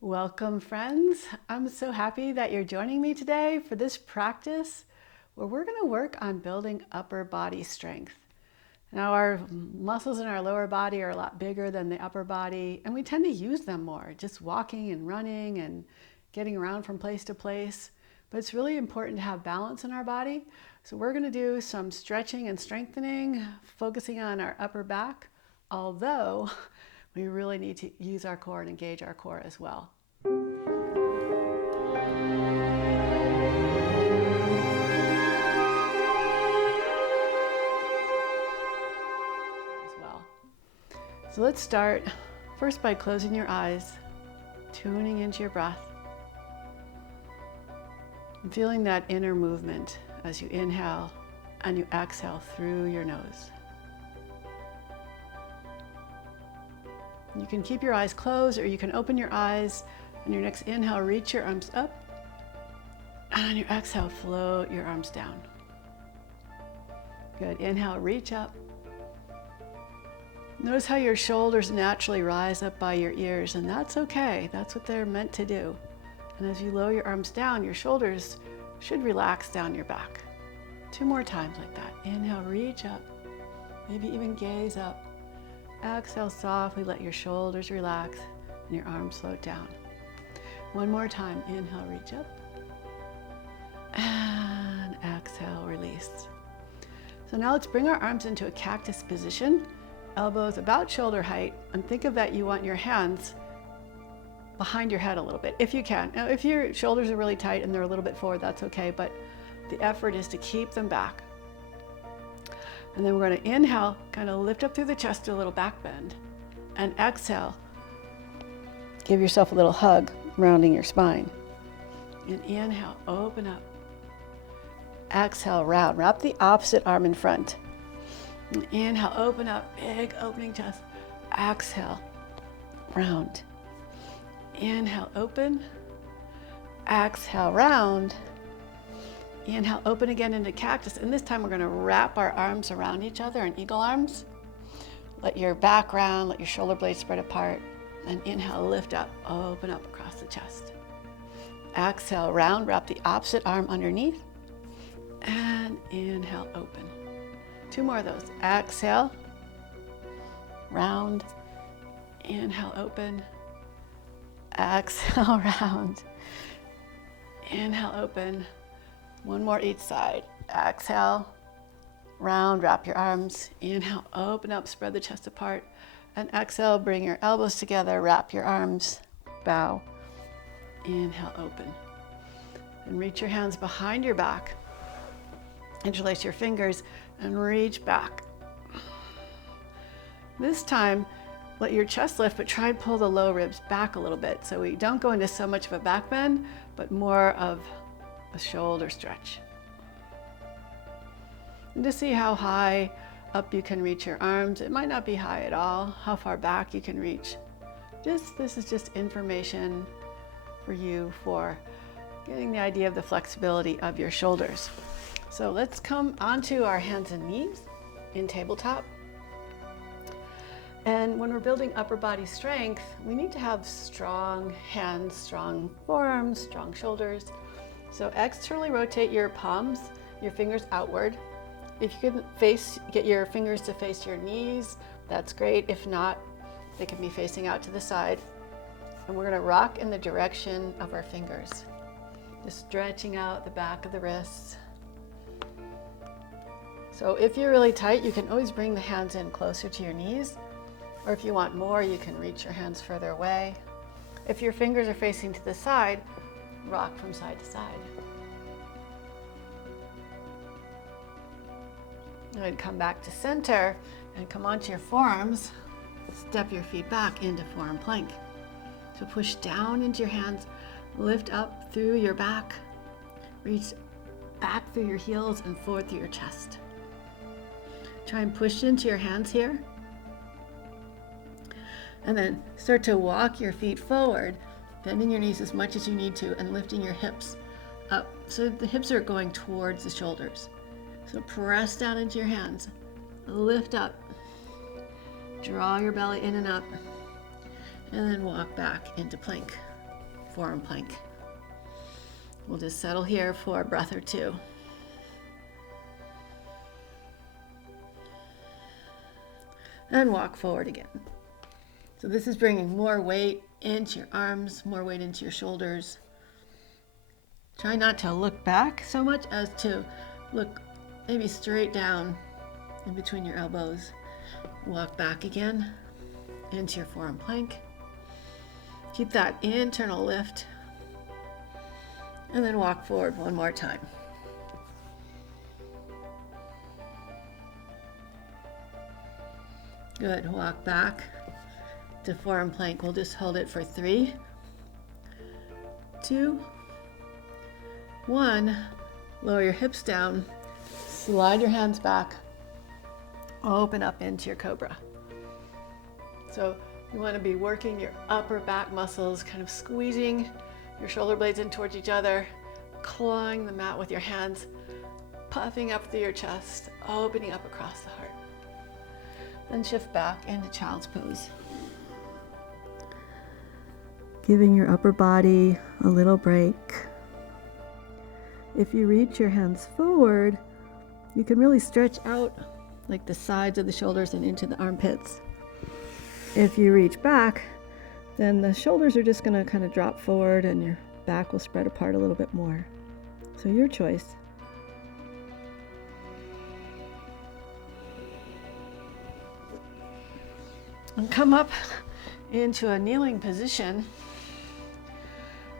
Welcome, friends. I'm so happy that you're joining me today for this practice where we're going to work on building upper body strength. Now, our muscles in our lower body are a lot bigger than the upper body, and we tend to use them more, just walking and running and getting around from place to place. But it's really important to have balance in our body. So we're going to do some stretching and strengthening, focusing on our upper back, although we really need to use our core and engage our core as well. So let's start first by closing your eyes, tuning into your breath, and feeling that inner movement as you inhale and you exhale through your nose. You can keep your eyes closed or you can open your eyes. On your next inhale, reach your arms up, and on your exhale, float your arms down. Good. Inhale, reach up. Notice how your shoulders naturally rise up by your ears, and that's okay. That's what they're meant to do. And as you lower your arms down, your shoulders should relax down your back. 2 more times like that. Inhale, reach up. Maybe even gaze up. Exhale, softly let your shoulders relax and your arms float down. 1 more time. Inhale, reach up. And exhale, release. So now let's bring our arms into a cactus position. Elbows about shoulder height, and think of that you want your hands behind your head a little bit, if you can. Now, if your shoulders are really tight and they're a little bit forward, that's okay, but the effort is to keep them back. And then we're going to inhale, kind of lift up through the chest, do a little back bend, and exhale. Give yourself a little hug, rounding your spine. And inhale, open up. Exhale, round. Wrap the opposite arm in front. And inhale, open up, big opening chest. Exhale, round. Inhale, open. Exhale, round. Inhale, open again into cactus. And this time we're going to wrap our arms around each other in eagle arms. Let your back round, let your shoulder blades spread apart. And inhale, lift up, open up across the chest. Exhale, round, wrap the opposite arm underneath. And inhale, open. 2 more of those. Exhale, round, inhale, open, exhale, round, inhale, open. 1 more each side. Exhale, round, wrap your arms, inhale, open up, spread the chest apart, and exhale, bring your elbows together, wrap your arms, bow, inhale, open. And reach your hands behind your back, interlace your fingers, and reach back. This time, let your chest lift, but try and pull the low ribs back a little bit so we don't go into so much of a back bend, but more of a shoulder stretch. And to see how high up you can reach your arms. It might not be high at all, how far back you can reach. This is just information for you for getting the idea of the flexibility of your shoulders. So let's come onto our hands and knees in tabletop. And when we're building upper body strength, we need to have strong hands, strong forearms, strong shoulders. So externally rotate your palms, your fingers outward. If you can get your fingers to face your knees, that's great. If not, they can be facing out to the side. And we're going to rock in the direction of our fingers. Just stretching out the back of the wrists. So if you're really tight, you can always bring the hands in closer to your knees. Or if you want more, you can reach your hands further away. If your fingers are facing to the side, rock from side to side. And come back to center and come onto your forearms. Step your feet back into forearm plank. So push down into your hands, lift up through your back, reach back through your heels and forward through your chest. Try and push into your hands here. And then start to walk your feet forward, bending your knees as much as you need to and lifting your hips up. So the hips are going towards the shoulders. So press down into your hands, lift up, draw your belly in and up, and then walk back into plank. forearm plank. We'll just settle here for a breath or two. And walk forward again. So this is bringing more weight into your arms, more weight into your shoulders. Try not to look back so much as to look maybe straight down in between your elbows. Walk back again into your forearm plank. Keep that internal lift. And then walk forward one more time. Good. Walk back to forearm plank. We'll just hold it for 3, 2, 1. Lower your hips down. Slide your hands back. Open up into your cobra. So you want to be working your upper back muscles, kind of squeezing your shoulder blades in towards each other, clawing the mat with your hands, puffing up through your chest, opening up across the heart. Then shift back into child's pose. Giving your upper body a little break. If you reach your hands forward, you can really stretch out like the sides of the shoulders and into the armpits. If you reach back, then the shoulders are just going to kind of drop forward and your back will spread apart a little bit more. So your choice. And come up into a kneeling position.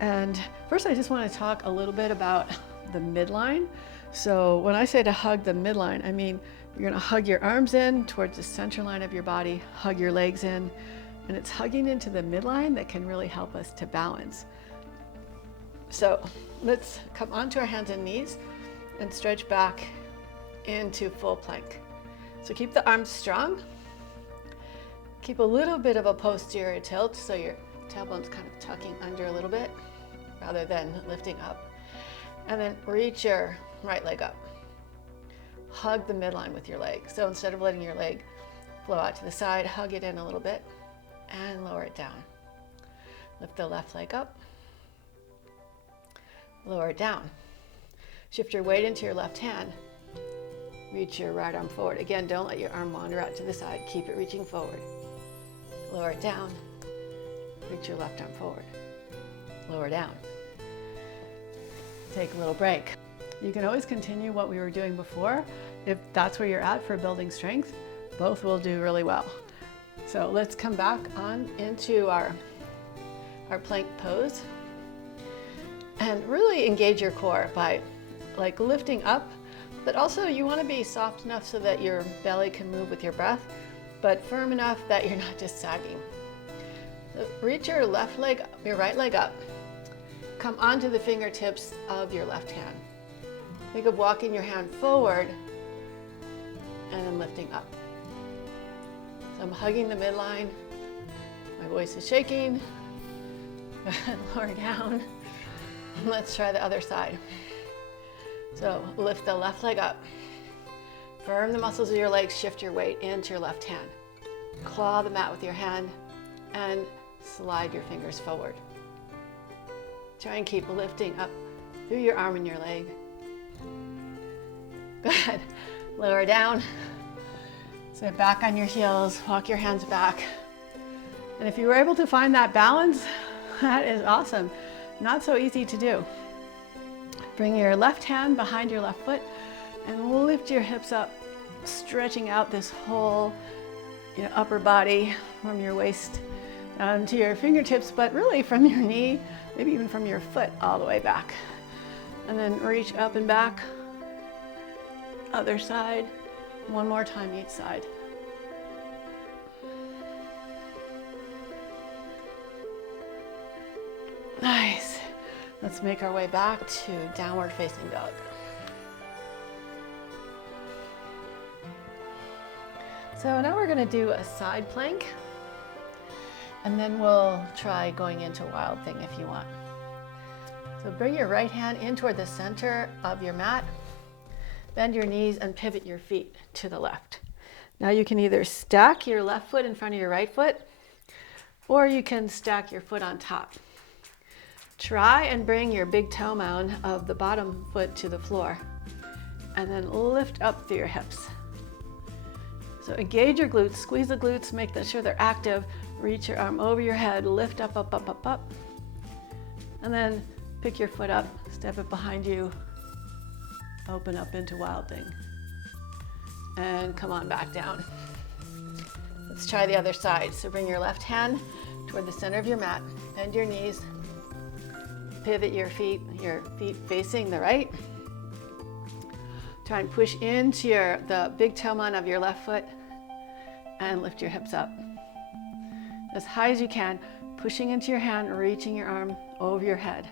And first I just want to talk a little bit about the midline. So when I say to hug the midline, I mean you're going to hug your arms in towards the center line of your body, hug your legs in, and it's hugging into the midline that can really help us to balance. So let's come onto our hands and knees and stretch back into full plank. So keep the arms strong. Keep a little bit of a posterior tilt so your tailbone's kind of tucking under a little bit rather than lifting up. And then reach your right leg up. Hug the midline with your leg. So instead of letting your leg flow out to the side, hug it in a little bit and lower it down. Lift the left leg up. Lower it down. Shift your weight into your left hand. Reach your right arm forward. Again, don't let your arm wander out to the side. Keep it reaching forward. Lower it down. Reach your left arm forward. Lower down. Take a little break. You can always continue what we were doing before. If that's where you're at for building strength, both will do really well. So let's come back on into our plank pose and really engage your core by like lifting up, but also you want to be soft enough so that your belly can move with your breath, but firm enough that you're not just sagging. So reach your left leg, your right leg up. Come onto the fingertips of your left hand. Think of walking your hand forward and then lifting up. So I'm hugging the midline. My voice is shaking. Lower down. Let's try the other side. So lift the left leg up. Firm the muscles of your legs. Shift your weight into your left hand. Claw the mat with your hand and slide your fingers forward. Try and keep lifting up through your arm and your leg. Good. Lower down. Sit back on your heels. Walk your hands back. And if you were able to find that balance, that is awesome. Not so easy to do. Bring your left hand behind your left foot and lift your hips up, stretching out this whole upper body from your waist down to your fingertips, but really from your knee, maybe even from your foot all the way back. And then reach up and back. Other side. One more time each side. Nice. Let's make our way back to downward facing dog. So now we're going to do a side plank, and then we'll try going into wild thing if you want. So bring your right hand in toward the center of your mat, bend your knees and pivot your feet to the left. Now you can either stack your left foot in front of your right foot, or you can stack your foot on top. Try and bring your big toe mound of the bottom foot to the floor, and then lift up through your hips. So engage your glutes, squeeze the glutes, make sure they're active. Reach your arm over your head, lift up, up, up, up, up. And then pick your foot up, step it behind you, open up into Wild Thing. And come on back down. Let's try the other side. So bring your left hand toward the center of your mat, bend your knees, pivot your feet facing the right. Try and push into the big toe mound of your left foot and lift your hips up. As high as you can, pushing into your hand, reaching your arm over your head.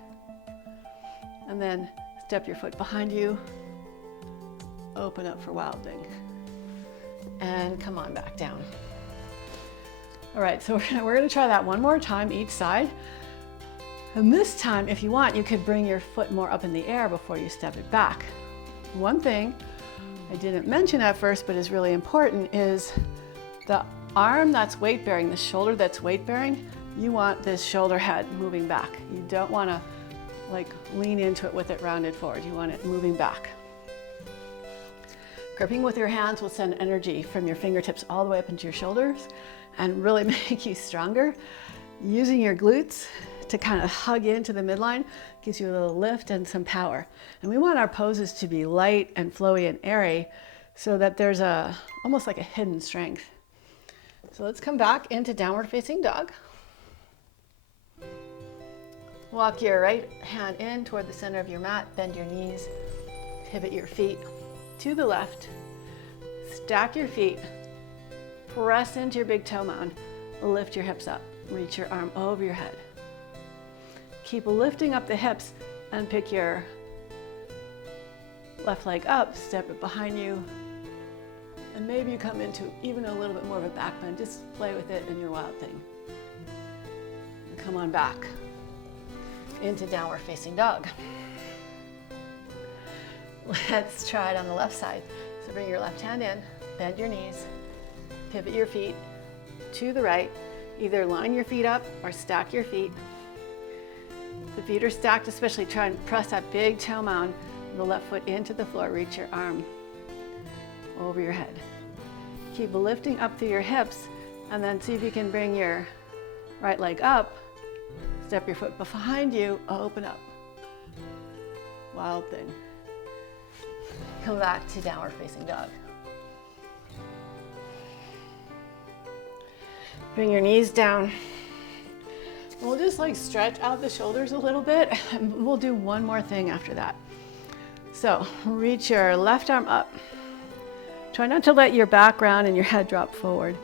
And then step your foot behind you, open up for Wild Thing. And come on back down. All right, so we're gonna try that one more time each side. And this time, if you want, you could bring your foot more up in the air before you step it back. One thing I didn't mention at first, but is really important, is the arm that's weight bearing, the shoulder that's weight bearing, you want this shoulder head moving back. You don't want to like lean into it with it rounded forward. You want it moving back. Gripping with your hands will send energy from your fingertips all the way up into your shoulders and really make you stronger. Using your glutes to kind of hug into the midline gives you a little lift and some power. And we want our poses to be light and flowy and airy so that there's almost like a hidden strength. So let's come back into downward facing dog. Walk your right hand in toward the center of your mat, bend your knees, pivot your feet to the left, stack your feet, press into your big toe mound, lift your hips up, reach your arm over your head. Keep lifting up the hips and pick your left leg up, step it behind you, and maybe you come into even a little bit more of a back bend. Just play with it in your Wild Thing. And come on back into downward facing dog. Let's try it on the left side. So bring your left hand in, bend your knees, pivot your feet to the right. Either line your feet up or stack your feet. If the feet are stacked, especially try and press that big toe mound, the left foot into the floor, reach your arm over your head. Keep lifting up through your hips, and then see if you can bring your right leg up, step your foot behind you, open up. Wild Thing. Come back to downward facing dog. Bring your knees down. We'll just like stretch out the shoulders a little bit, and we'll do one more thing after that. So reach your left arm up. Try not to let your back round and your head drop forward,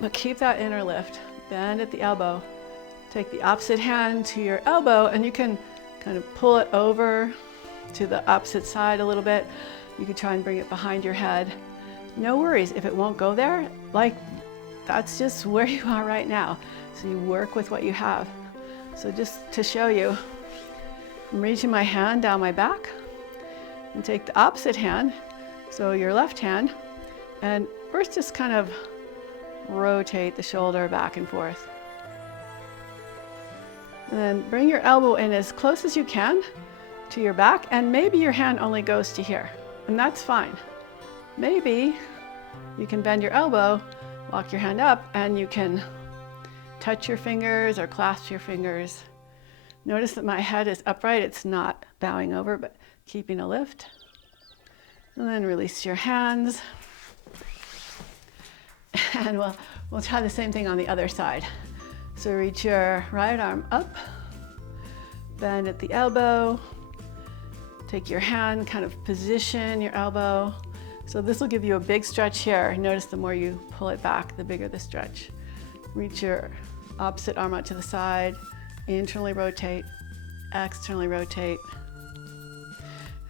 but keep that inner lift. Bend at the elbow. Take the opposite hand to your elbow, and you can kind of pull it over to the opposite side a little bit. You could try and bring it behind your head. No worries if it won't go there, like that's just where you are right now. So you work with what you have. So just to show you, I'm reaching my hand down my back and take the opposite hand, so your left hand, and first just kind of rotate the shoulder back and forth. And then bring your elbow in as close as you can to your back, and maybe your hand only goes to here, and that's fine. Maybe you can bend your elbow, walk your hand up, and you can touch your fingers or clasp your fingers. Notice that my head is upright. It's not bowing over, but keeping a lift. And then release your hands. And we'll try the same thing on the other side. So reach your right arm up, bend at the elbow, take your hand, kind of position your elbow. So this will give you a big stretch here. Notice the more you pull it back, the bigger the stretch. Reach your opposite arm out to the side, internally rotate, externally rotate.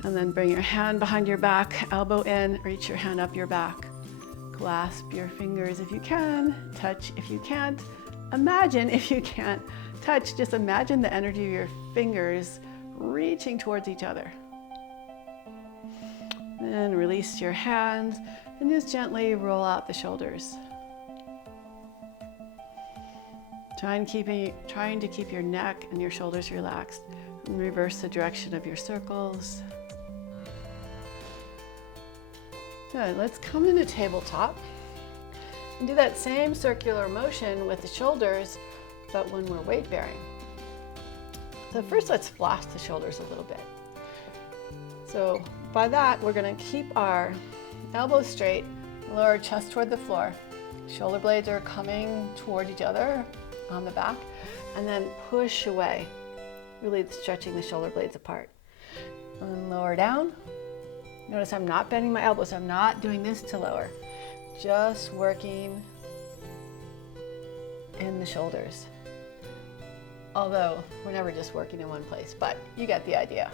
And then bring your hand behind your back, elbow in, reach your hand up your back. Clasp your fingers if you can, touch if you can't. Imagine if you can't touch, just imagine the energy of your fingers reaching towards each other. Then release your hands and just gently roll out the shoulders. Trying to keep your neck and your shoulders relaxed. And reverse the direction of your circles. Good, let's come into tabletop. And do that same circular motion with the shoulders, but when we're weight bearing. So first let's floss the shoulders a little bit. So by that, we're gonna keep our elbows straight, lower our chest toward the floor. Shoulder blades are coming toward each other on the back, and then push away, really stretching the shoulder blades apart. And lower down. Notice I'm not bending my elbows, I'm not doing this to lower. Just working in the shoulders. Although we're never just working in one place, but you get the idea.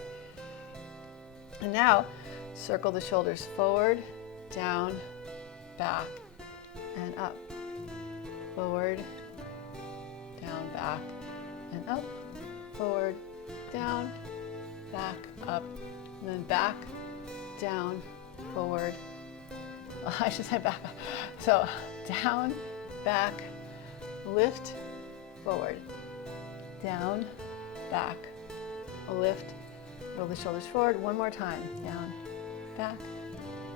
And now circle the shoulders forward, down, back, and up. Forward, down, back, and up. Forward, down, back, up, and then back, down, forward. I should say back. So down, back, lift, forward. Down, back, lift, roll the shoulders forward. One more time. Down, back,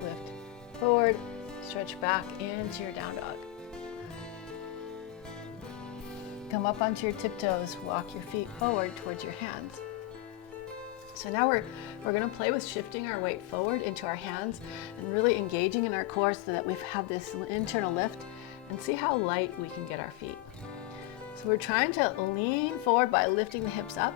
lift, forward. Stretch back into your down dog. Come up onto your tiptoes. Walk your feet forward towards your hands. So now we're going to play with shifting our weight forward into our hands and really engaging in our core so that we have this internal lift, and see how light we can get our feet. So we're trying to lean forward by lifting the hips up,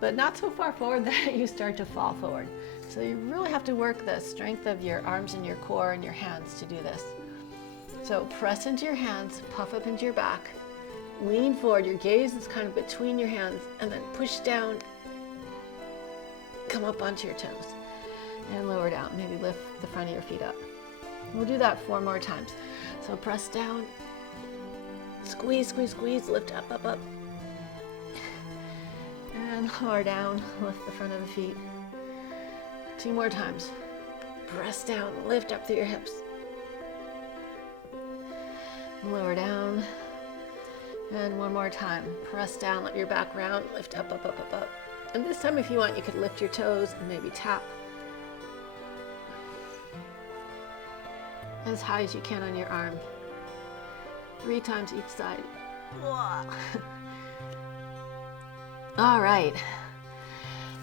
but not so far forward that you start to fall forward. So you really have to work the strength of your arms and your core and your hands to do this. So press into your hands, puff up into your back, lean forward, your gaze is kind of between your hands, and then push down. Come up onto your toes and lower down. Maybe lift the front of your feet up. We'll do that 4 more times. So press down, squeeze, squeeze, squeeze, lift up, up, up. And lower down, lift the front of the feet. 2 more times. Press down, lift up through your hips. Lower down. And 1 more time. Press down, let your back round, lift up, up, up, up, up. And this time, if you want, you could lift your toes and maybe tap as high as you can on your arm. 3 times each side. All right.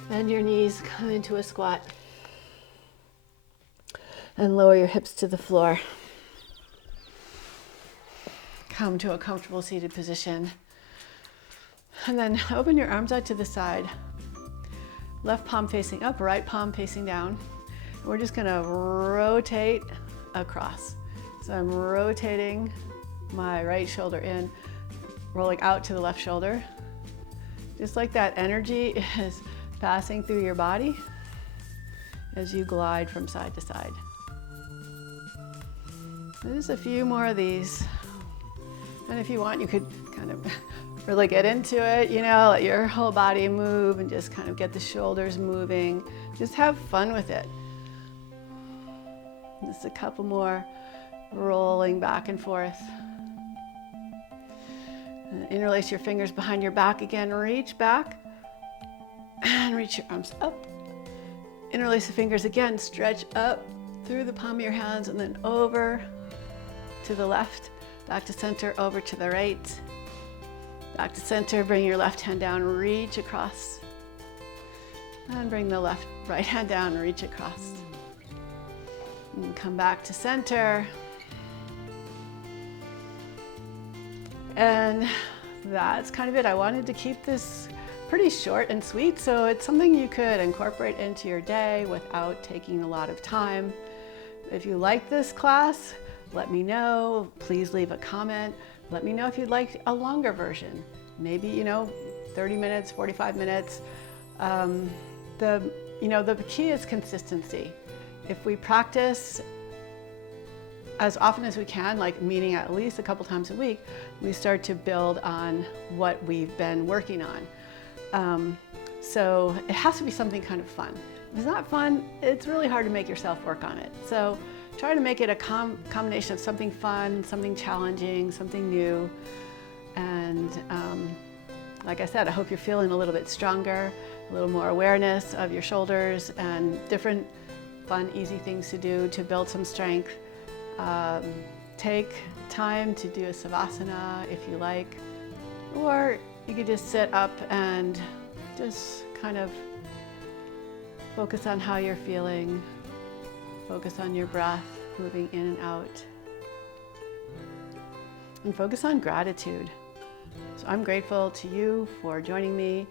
Bend your knees, come into a squat. And lower your hips to the floor. Come to a comfortable seated position. And then open your arms out to the side. Left palm facing up, right palm facing down. And we're just gonna rotate across. So I'm rotating my right shoulder in, rolling out to the left shoulder. Just like that energy is passing through your body as you glide from side to side. There's a few more of these. And if you want, you could kind of really get into it, you know, let your whole body move and just kind of get the shoulders moving. Just have fun with it. Just a couple more, rolling back and forth. And interlace your fingers behind your back again, reach back and reach your arms up. Interlace the fingers again, stretch up through the palm of your hands and then over to the left, back to center, over to the right. Back to center, bring your left hand down, reach across. And bring the right hand down, reach across. And come back to center. And that's kind of it. I wanted to keep this pretty short and sweet, so it's something you could incorporate into your day without taking a lot of time. If you like this class, let me know. Please leave a comment. Let me know if you'd like a longer version. Maybe, 30 minutes, 45 minutes. The key is consistency. If we practice as often as we can, like meeting at least a couple times a week, we start to build on what we've been working on. So it has to be something kind of fun. If it's not fun, it's really hard to make yourself work on it. So try to make it a combination of something fun, something challenging, something new. And like I said, I hope you're feeling a little bit stronger, a little more awareness of your shoulders, and different fun, easy things to do to build some strength. Take time to do a savasana if you like, or you could just sit up and just kind of focus on how you're feeling. Focus on your breath, moving in and out. And focus on gratitude. So I'm grateful to you for joining me,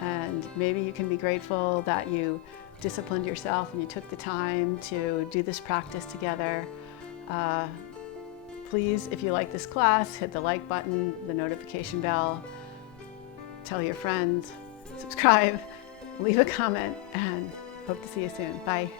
and maybe you can be grateful that you disciplined yourself and you took the time to do this practice together. Please, if you like this class, hit the like button, the notification bell, tell your friends, subscribe, leave a comment, and hope to see you soon. Bye.